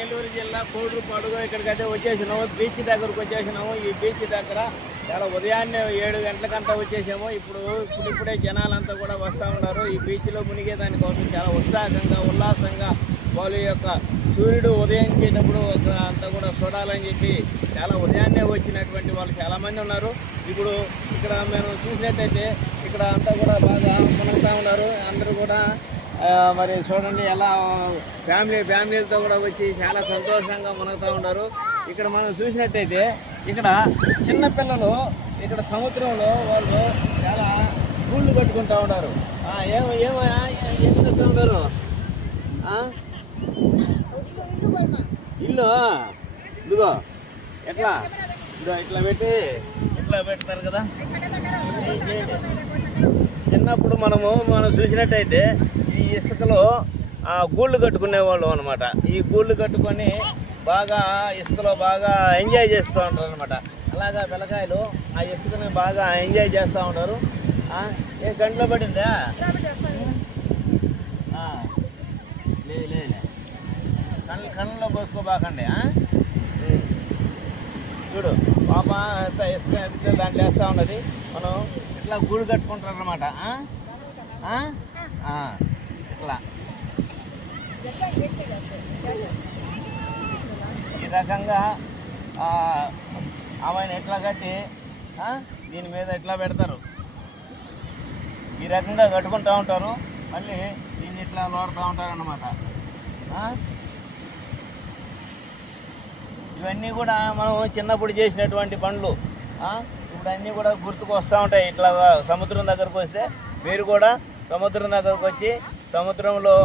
నెల్లూరు జిల్లా కోడుపాడుగా ఇక్కడికైతే వచ్చేసినాము. బీచ్ దగ్గరకు వచ్చేసినాము. ఈ బీచ్ దగ్గర చాలా ఉదయాన్నే 7 గంటలకంతా వచ్చేసాము. ఇప్పుడిప్పుడే జనాలంతా కూడా వస్తూ ఉన్నారు. ఈ బీచ్లో మునిగే దానికోసం చాలా ఉత్సాహంగా ఉల్లాసంగా వాళ్ళ యొక్క సూర్యుడు ఉదయించేటప్పుడు అంతా కూడా చూడాలని చెప్పి చాలా ఉదయాన్నే వచ్చినటువంటి వాళ్ళు చాలామంది ఉన్నారు. ఇప్పుడు ఇక్కడ మేము చూసినట్టయితే ఇక్కడ అంతా కూడా బాగా మునుగుతూ ఉన్నారు. అందరూ కూడా మరి చూడండి ఎలా ఫ్యామిలీలతో కూడా వచ్చి చాలా సంతోషంగా మునుగుతూ ఉన్నారు. ఇక్కడ మనం చూసినట్టయితే ఇక్కడ చిన్నపిల్లలు ఇక్కడ సముద్రంలో వాళ్ళు చాలా గూళ్ళు కట్టుకుంటూ ఉన్నారు. ఏం కట్టుకుంటూ ఉన్నారు? ఇల్లు ఇదిగో ఎట్లా ఇట్లా పెడతారు కదా. చిన్నప్పుడు మనం చూసినట్టయితే ఈ ఇసుకలో గూళ్ళు కట్టుకునేవాళ్ళు అనమాట. ఈ గూళ్ళు కట్టుకొని బాగా ఇసుకలో బాగా ఎంజాయ్ చేస్తూ ఉంటారు అనమాట. అలాగా పిల్లకాయలు ఆ ఇసుకని బాగా ఎంజాయ్ చేస్తూ ఉంటారు. ఏ కంట్లో పడిందా? లేదు కళ్ళలో పోసుకోబాకండి. చూడు పాప ఇసుక ఎదిగితే దాంట్లో వేస్తూ ఉన్నది. మనం ఇట్లా గూడు కట్టుకుంటారు అన్నమాట. ఇట్లా ఈ రకంగా ఆమెను ఎట్లా కట్టి దీని మీద ఎట్లా పెడతారు. ఈ రకంగా కట్టుకుంటూ ఉంటారు. మళ్ళీ దీన్ని ఇట్లా లోడుతూ ఉంటారు అన్నమాట. ఇవన్నీ కూడా మనం చిన్నప్పుడు చేసినటువంటి పనులు ఇప్పుడు అన్నీ కూడా గుర్తుకు వస్తూ ఉంటాయి. ఇట్లా సముద్రం దగ్గరకు వస్తే మీరు కూడా సముద్రం దగ్గరకు వచ్చి సముద్రంలో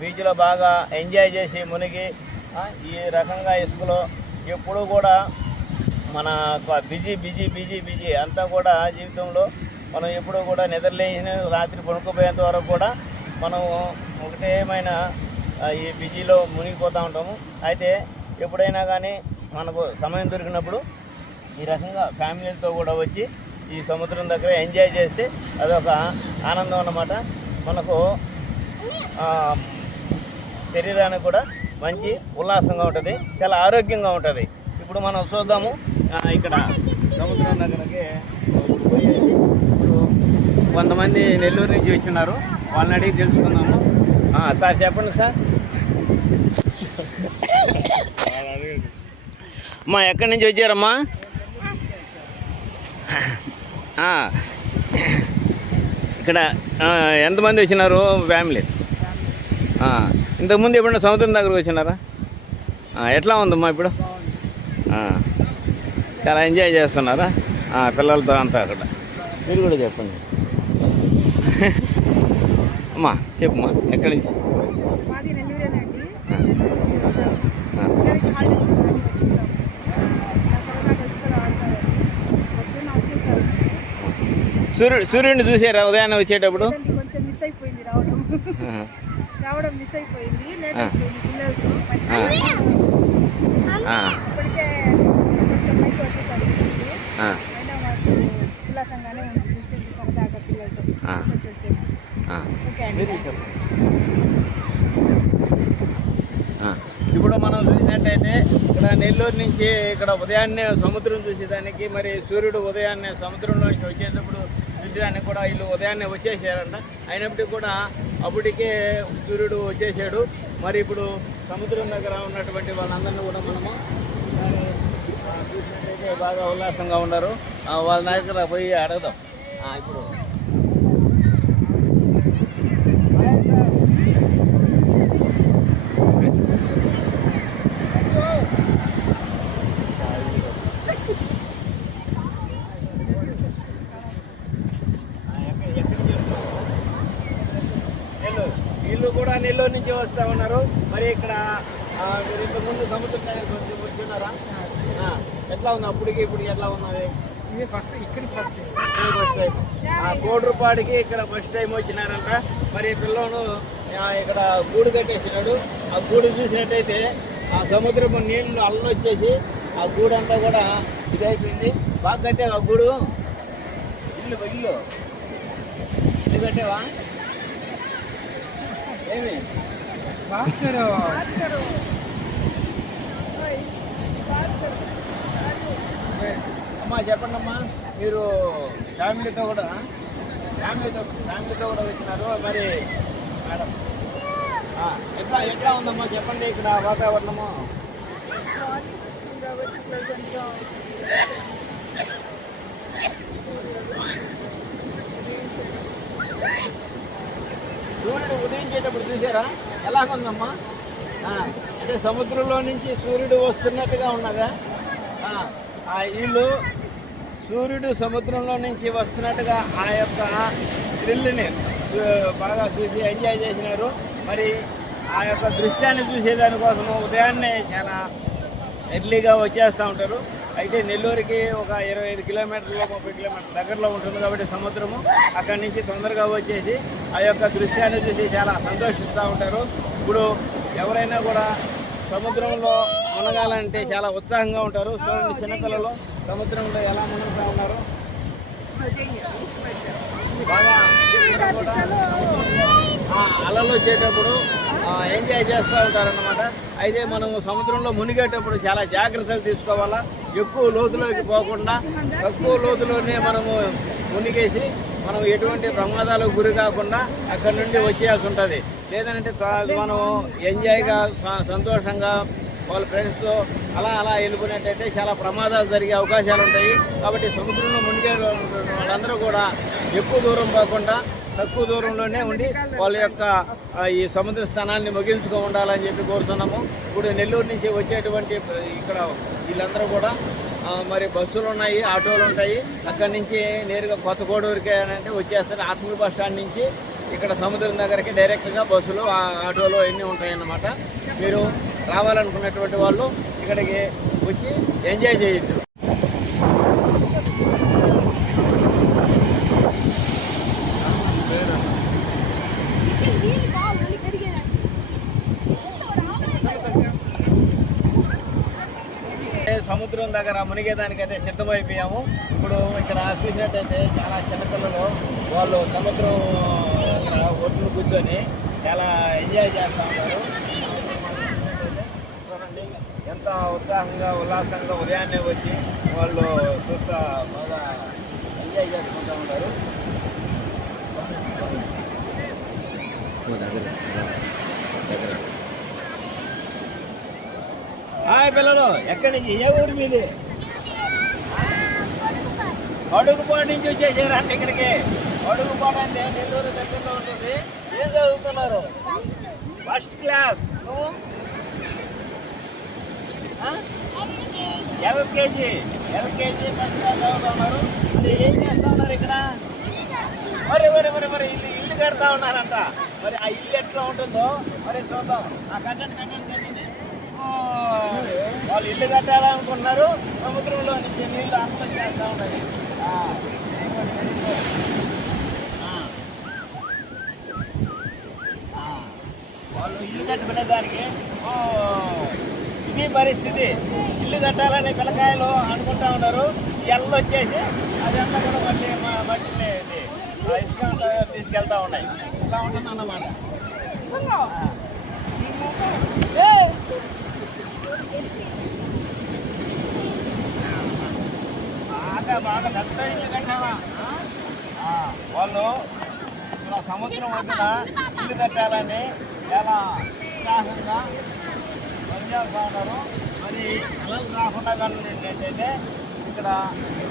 బీచ్లో బాగా ఎంజాయ్ చేసి మునిగి ఈ రకంగా ఇసుకలో ఎప్పుడూ కూడా మన బిజీ అంతా కూడా జీవితంలో మనం ఎప్పుడూ కూడా నిద్రలేసిన రాత్రి పడుకోపోయేంత వరకు కూడా మనం ఒకటేమైనా ఈ బిజీలో మునిగిపోతూ ఉంటాము. అయితే ఎప్పుడైనా కానీ మనకు సమయం దొరికినప్పుడు ఈ రకంగా ఫ్యామిలీలతో కూడా వచ్చి ఈ సముద్రం దగ్గర ఎంజాయ్ చేస్తే అదొక ఆనందం అన్నమాట. మనకు శరీరానికి కూడా మంచి ఉల్లాసంగా ఉంటుంది, చాలా ఆరోగ్యంగా ఉంటుంది. ఇప్పుడు మనం చూద్దాము. ఇక్కడ సముద్రం దగ్గరకి ఇప్పుడు కొంతమంది నెల్లూరు నుంచి వచ్చిన్నారు. వాళ్ళని అడిగి తెలుసుకుందాము. సార్ చెప్పండి సార్. అమ్మా ఎక్కడి నుంచి వచ్చారమ్మా? ఇక్కడ ఎంతమంది వచ్చినారు ఫ్యామిలీ? ఇంతకుముందు ఎప్పుడైనా సముద్రం దగ్గరకు వచ్చినారా? ఎట్లా ఉందమ్మా ఇప్పుడు? చాలా ఎంజాయ్ చేస్తున్నారా పిల్లలతో అంతా? అక్కడ మీరు కూడా చెప్పండి అమ్మా. చెప్పమ్మా ఎక్కడి నుంచి? సూర్యుడిని చూసారా ఉదయాన్నే వచ్చేటప్పుడు? కొంచెం మిస్ అయిపోయింది రావడం మిస్ అయిపోయింది. ఇప్పటికే కొంచెం బయట వచ్చేసరికి అయినా మాకు ఉల్లాసంగానే ఉంది. చూసేది సరదాగా పిల్లలతో వచ్చేసేది. ఓకే అండి. ఇప్పుడు మనం చూసినట్టయితే ఇక్కడ నెల్లూరు నుంచి ఇక్కడ ఉదయాన్నే సముద్రం చూసేదానికి, మరి సూర్యుడు ఉదయాన్నే సముద్రంలో నుంచి వచ్చేటప్పుడు చూసేదానికి కూడా వీళ్ళు ఉదయాన్నే వచ్చేసారంట. అయినప్పటికీ కూడా అప్పటికే సూర్యుడు వచ్చేసాడు. మరి ఇప్పుడు సముద్రం దగ్గర ఉన్నటువంటి వాళ్ళందరినీ కూడా మనము చూసినట్టయితే బాగా ఉల్లాసంగా ఉన్నారు. వాళ్ళ దగ్గర పోయి అడగదాం. ఇప్పుడు వీళ్ళు కూడా నెల్లూరు నుంచి వస్తూ ఉన్నారు. మరి ఇక్కడ మీరు ఇంతకుముందు సముద్రం దగ్గర వచ్చినారా? ఎట్లా ఉంది అప్పటికి ఇప్పుడు ఎట్లా ఉన్నది? ఫస్ట్ టైం కోడుపాడికి ఇక్కడ ఫస్ట్ టైం వచ్చినారంట. మరి పిల్లోను ఇక్కడ గూడు కట్టేసినాడు. ఆ గూడు చూసినట్టయితే ఆ సముద్రపు నీళ్ళు అల్లొచ్చేసి ఆ గూడు అంతా కూడా ఇదైపోయింది. బాగా కట్టేవా గూడు? ఇల్లు కట్టేవా? ఏమి అమ్మా చెప్పండి అమ్మా, మీరు ఫ్యామిలీతో కూడా వచ్చినారు మరి మేడం. ఎట్లా ఉందమ్మా చెప్పండి ఇక్కడ వాతావరణము? సూర్యుడు ఉదయించేటప్పుడు చూసారా ఎలా ఉందమ్మా? అంటే సముద్రంలో నుంచి సూర్యుడు వస్తున్నట్టుగా ఉన్నదా? వీళ్ళు సూర్యుడు సముద్రంలో నుంచి వస్తున్నట్టుగా ఆ యొక్క థ్రిల్ని బాగా చూసి ఎంజాయ్ చేసినారు. మరి ఆ యొక్క దృశ్యాన్ని చూసేదానికోసము ఉదయాన్నే చాలా ఎర్లీగా వచ్చేస్తూ ఉంటారు. అయితే నెల్లూరుకి ఒక 25 కిలోమీటర్లు 30 కిలోమీటర్ల దగ్గరలో ఉంటుంది కాబట్టి సముద్రము, అక్కడి నుంచి తొందరగా వచ్చేసి ఆ యొక్క దృశ్యాన్ని చూసి చాలా సంతోషిస్తూ ఉంటారు. ఇప్పుడు ఎవరైనా కూడా సముద్రంలో మునగాలంటే చాలా ఉత్సాహంగా ఉంటారు. చూడండి చిన్నపిల్లలు సముద్రంలో ఎలా మునుగుతూ ఉన్నారు. బాగా అలలు వచ్చేటప్పుడు ఎంజాయ్ చేస్తూ ఉంటారన్నమాట. అయితే మనము సముద్రంలో మునిగేటప్పుడు చాలా జాగ్రత్తలు తీసుకోవాలా. ఎక్కువ లోతులోకి పోకుండా తక్కువ లోతులోనే మనము మునిగేసి మనం ఎటువంటి ప్రమాదాలకు గురి కాకుండా అక్కడి నుండి వచ్చేయాల్సి ఉంటుంది. లేదంటే మనం ఎంజాయ్గా సంతోషంగా వాళ్ళ ఫ్రెండ్స్తో అలా వెళ్ళిపోయినట్టయితే చాలా ప్రమాదాలు జరిగే అవకాశాలు ఉంటాయి. కాబట్టి సముద్రంలో మునిగే వాళ్ళందరూ కూడా ఎక్కువ దూరం పోకుండా తక్కువ దూరంలోనే ఉండి వాళ్ళ యొక్క ఈ సముద్ర స్థానాన్ని ముగించుకో ఉండాలని చెప్పి కోరుతున్నాము. ఇప్పుడు నెల్లూరు నుంచి వచ్చేటువంటి ఇక్కడ వీళ్ళందరూ కూడా మరి బస్సులు ఉన్నాయి, ఆటోలు ఉంటాయి. అక్కడి నుంచి నేరుగా కొత్తగూడూరుకే అంటే వచ్చేస్తారు. ఆత్మూరు బస్ స్టాండ్ నుంచి ఇక్కడ సముద్రం దగ్గరికి డైరెక్ట్గా బస్సులు ఆటోలు అన్నీ ఉంటాయన్నమాట. మీరు రావాలనుకున్నటువంటి వాళ్ళు ఇక్కడికి వచ్చి ఎంజాయ్ చేయొచ్చు. సముద్రం దగ్గర మునిగేదానికైతే సిద్ధమైపోయాము. ఇప్పుడు ఇక్కడ చూసినట్టయితే చాలా చిన్నపిల్లలు వాళ్ళు సముద్రం ఒడ్డును కూర్చొని చాలా ఎంజాయ్ చేస్తూ ఉంటారు. చూడండి ఎంత ఉత్సాహంగా ఉల్లాసంగా ఉదయాన్నే వచ్చి వాళ్ళు చూస్తా బాగా ఎంజాయ్ చేసుకుంటూ ఉంటారు. హాయ్ పిల్లలు, ఎక్కడి నుంచి ఏ ఊరి మీది? అడుగుపాటు నుంచి వచ్చేసారు అంటే ఇక్కడికి. అడుగుపాటు అంటే నెల్లూరు దగ్గరలో ఉంటుంది. ఏం చదువుతున్నారు? First class. నువ్వు ఎల్కేజీ ఫస్ట్ క్లాస్ చదువుతున్నారు. మరి ఏం చేస్తా ఉన్నారు ఇక్కడ? మరి ఇల్లు కడతా ఉన్నారంట. మరి ఆ ఇల్లు ఎట్లా ఉంటుందో మరి చూద్దాం. కట్టండి. వాళ్ళు ఇల్లు కట్టాలనుకుంటున్నారు. సముద్రంలో నుంచి నీళ్ళు అంతం చేస్తూ ఉన్నాయి. వాళ్ళు ఇల్లు కట్టుకునే దానికి ఇది పరిస్థితి. ఇల్లు కట్టాలని పిల్లకాయలు అనుకుంటా ఉన్నారు. ఎల్లు వచ్చేసి అదంతా కూడా మట్టిని ఇసుక తీసుకెళ్తా ఉన్నాయి. ఇలా ఉంటుంది అన్నమాట. బాగా పెద్ద ఇల్లు కట్టావా? వాళ్ళు ఇలా సముద్రం ఒడ్డున ఇల్లు కట్టాలని చాలా ఉత్సాహంగా పనిచేస్తూ ఉన్నారు. మరి అలలు రాకుండా కనున్నట్టయితే ఇక్కడ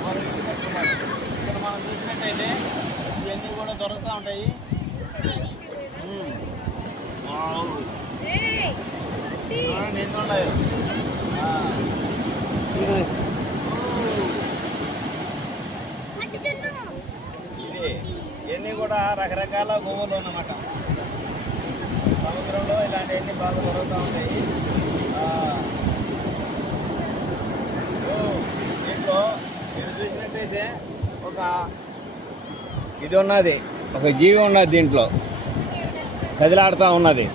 వాళ్ళు ఇల్లు కట్టుకున్నారు. ఇక్కడ మనం చూసినట్టయితే ఇవన్నీ కూడా దొరుకుతూ ఉంటాయి. నిన్నున్నాయి ఇవన్నీ కూడా రకరకాల భూములు అన్నమాట. సముద్రంలో ఇలాంటివన్నీ బాగా దొరుకుతూ ఉంటాయి. దీంట్లో మీరు చూసినట్టయితే ఇది ఉన్నది, ఒక జీవి ఉన్నది, దీంట్లో కదిలాడుతూ ఉన్నది.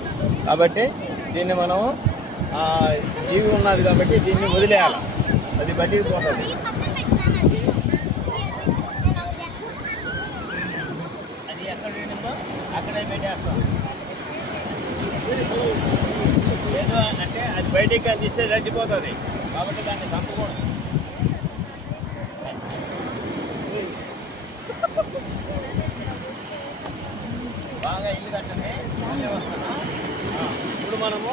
కాబట్టి దీన్ని మనం జీవి ఉన్నది కాబట్టి దీన్ని వదిలేయాలి. అది బతికిపోతుంది. అది ఎక్కడ ఉండిందో అక్కడే పెట్టేస్తాం. ఏదో అంటే అది బయటికి తీస్తే చచ్చిపోతుంది. కాబట్టి దాన్ని చంపకూడదు. త్వరగా ఇల్లు కట్టండి మళ్ళీ వస్తాను. ఇప్పుడు మనము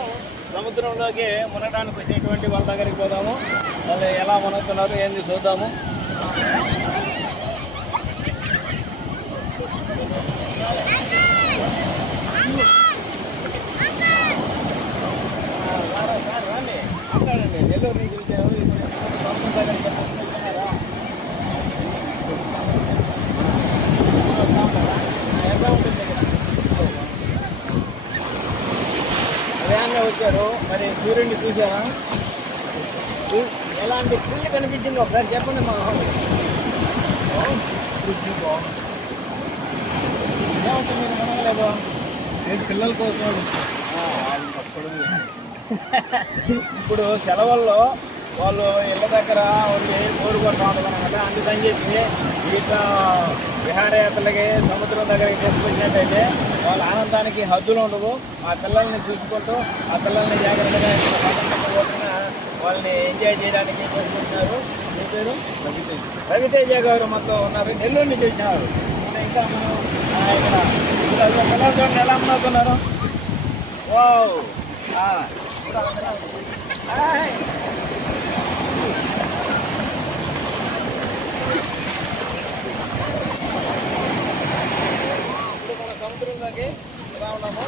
సముద్రంలోకి మునగడానికి వచ్చేటువంటి వాళ్ళ దగ్గరికి పోదాము. వాళ్ళు ఎలా మునుగుతున్నారు ఏంది చూద్దాము. రండి మాట్లాడండి. నెల్లూరు మీకు సముద్రం దగ్గరికి వెళ్తున్నారా? ఎలా ఉంటుంది ఉదయాన్నే వచ్చారు, మరి సూర్యుడిని చూసారా? ఎలాంటి ఫుల్ కనిపించింది ఒకసారి చెప్పండి. మా ఏమంటే మీరు మునగలేదు పిల్లల కోసం. ఇప్పుడు సెలవుల్లో వాళ్ళు ఇళ్ళ దగ్గర ఉండి కోరుకుంటూ ఉంటుంది అనమాట. అందుకని చెప్పి ఇక విహారయాత్రలకి సముద్రం దగ్గరికి తీసుకొచ్చినట్టయితే వాళ్ళ ఆనందానికి హద్దులు ఉండవు. ఆ పిల్లల్ని చూసుకుంటూ ఆ పిల్లల్ని జాగ్రత్తగా పోతున్నా వాళ్ళని ఎంజాయ్ చేయడానికి చేసుకుంటున్నారు. మీ పేరు రవితేజ గారు మొత్తం ఉన్నారు, నెల్లూరు నుంచి వచ్చినారు. ఇంకా మనం ఇక్కడ పిల్లలు చూడండి ఎలా అమ్ముతున్నారు. వావ్ ఇప్పుడు మన సముద్రంలోకి ఎలా ఉన్నాము.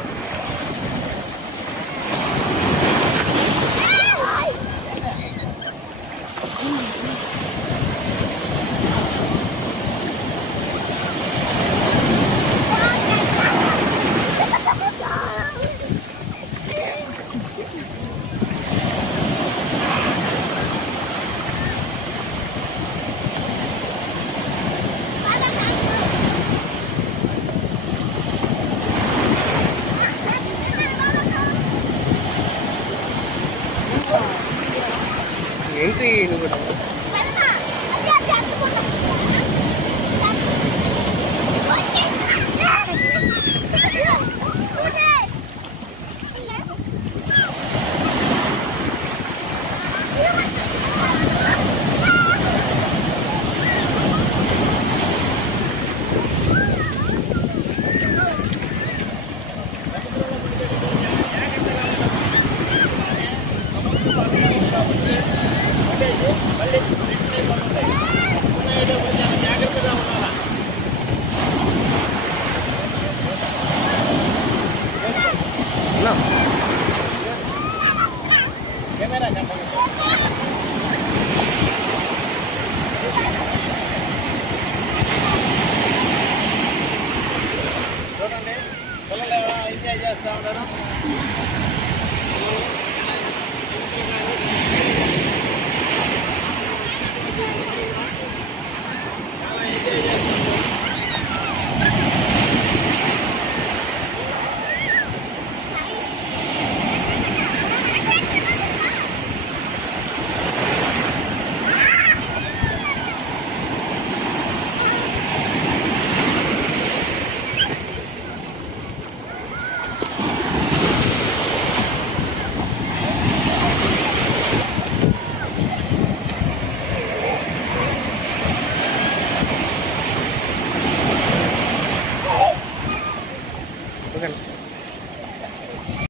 ఏంటి నువ్వు జాగ్రత్తగా ఉండాలా. కెమెరా చెప్పండి.